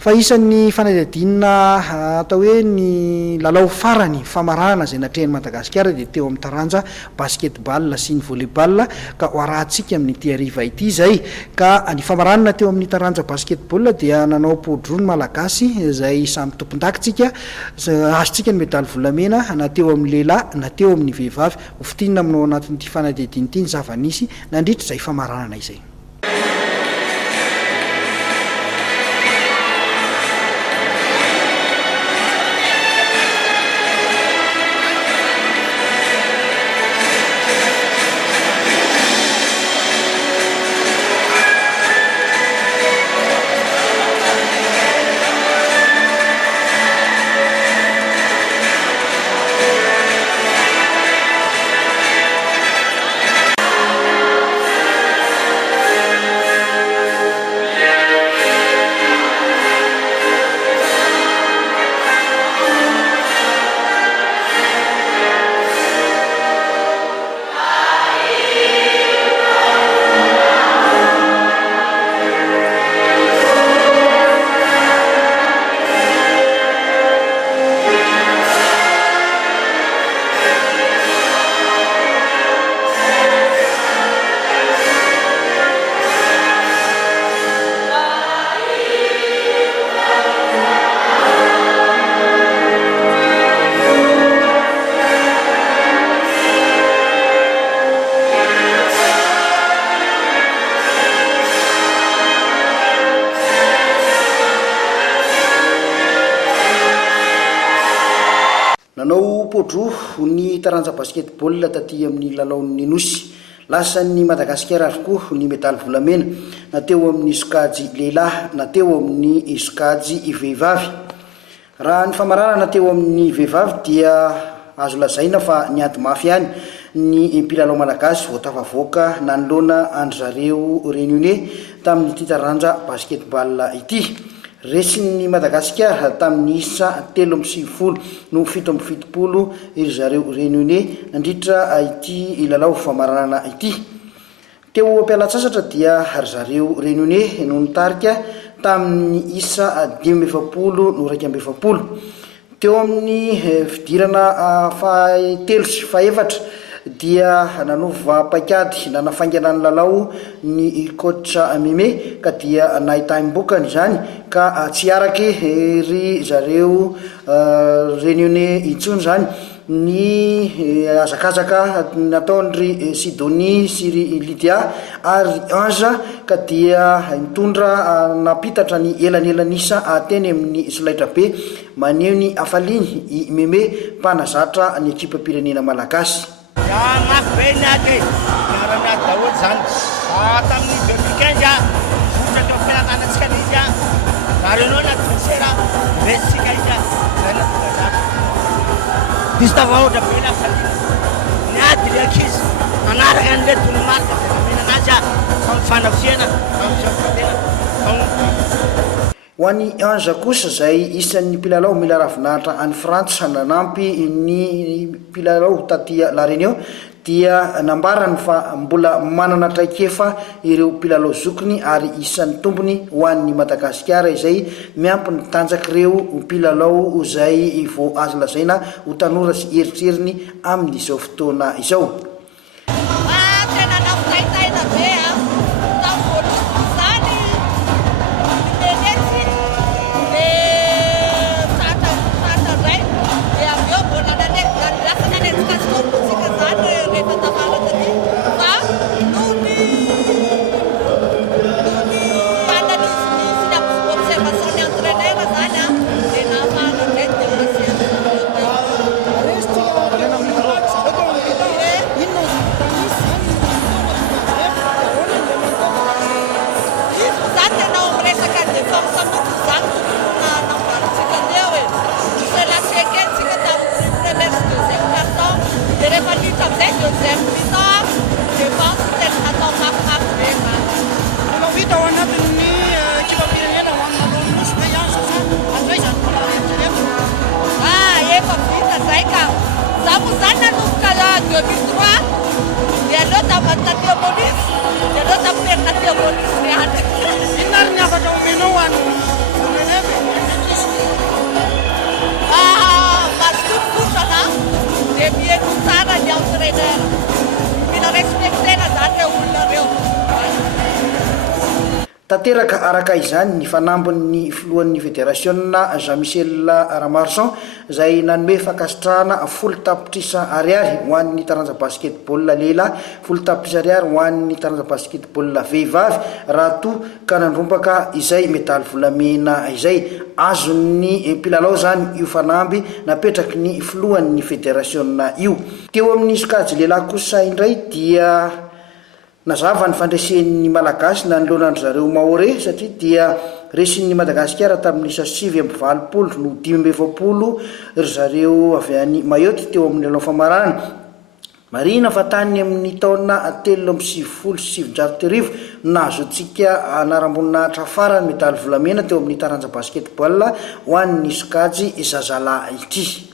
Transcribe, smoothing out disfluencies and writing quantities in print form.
fa isan'ny fanadinina atao hoe ny lalao farany famarana zay natrehany Madagasikara dia teo amin'ny taranja basketball sy ny volleyball ka hoarahantsika amin'ny tiariva ity zay ka ny famaranana teo amin'ny taranja basketball dia nanao podrony malagasy izay samy tompon-dakitsika azontsika ny medaly volamena na teo amin'ny lehilahy na teo amin'ny vehivavy ho fitinina aminao anatin'ity fanadidina ity ny zava-nisy nandritra izay famaranana izay. Nanao podro ny taranja basketball taty amin'ny lalaon'ny nosy lasan'ny Madagasikara avokoa ny medaly volamena na teo amin'ny sokajy lehilahy na teo amin'ny sokajy vehivavy. Raha ny famarana na teo amin'ny vehivavy dia azo lazaina fa ny ady mafy ihany ny mpilalao malagasy voatafavoaka nanoloana andry zareo réunionnais tamin'ity taranja basketball ity. Resin'ny Madagasikara tamin'ny isa 3 no 7 iry zareo réunionnais nandritra ity ilalao famaranana ity. Teo ampialatsasatra dia ry zareo réunionnais no nitarika tamin'ny isa 5 no 2. Teo amin'ny fidirana fahatelo sy faefatra dia nanova paikady nanafaingana ny lalao ny coach Meme ka dia nahitaim-bokany izany ka tsy araky ry zareo réunionnais intsony zany ny azakazaka nataon'ry Sidonie sy ry Lydia ary Anza ka dia mitondra napitatra ny elanelanisa teny amin'ny solaitra be maneho ny afaliny i Meme mpanazatra ny ekipa pirenena malagasy. Mafy be ny aty miara-miady daholo zany tamin'ny 2015 sotra teo ampiananantsika n'izy narenao anaty versera vesitsika izy zay natonga izy tavahoatra be lafalina ny ady le ankizy manaraka an'le tolomarika menana azy famifanafiana famizavotena ho an'ny Anza kosa izay isan'ny mpilalao mila ravinahitra any Frantsa nanampy ny mpilalao taty La Réunion dia nambarany fa mbola manana traikefa ireo mpilalao zokiny ary isan'ny tompony ho an'ny Madagasikara izay miampy ny tanjak'ireo mpilalao izay vao azo lazaina ho tanora sy eritseriny amin'izao fotoana izao. Ini tena mila respektena zany reo olona reo. Tanteraka araka izany ny fanambon'ny filohan'ny federasionna Jean-Michel Ramarson izay nanome fankasitrahana 10 tapitrisa ariary ho an'ny taranja basketball lehilahy, 10 tapitrisa ariary ho an'ny taranja basketball vehivavy raha toa ka nandrombaka izay medaly volamena izay azon'ny mpilalao zany io fanamby napetraky ny filohan'ny federasionna io. Teo amin'ny sokajy lehilahy kosa indray dia nazava ny fandresen'ny malagasy na nylohanandro zareo Maoré satria dia resin'ny Madagasikara tamin'ny 9/20 no 5/20 ry zareo avy any Mayotte teo amin'ny lalao famarana. Marina fa tany amin'ny taona 377 nahazoantsika anaram-boninahitra farany medaly volamena teo amin'ny taranja basketball ho an'ny sokajy zazalahy ity.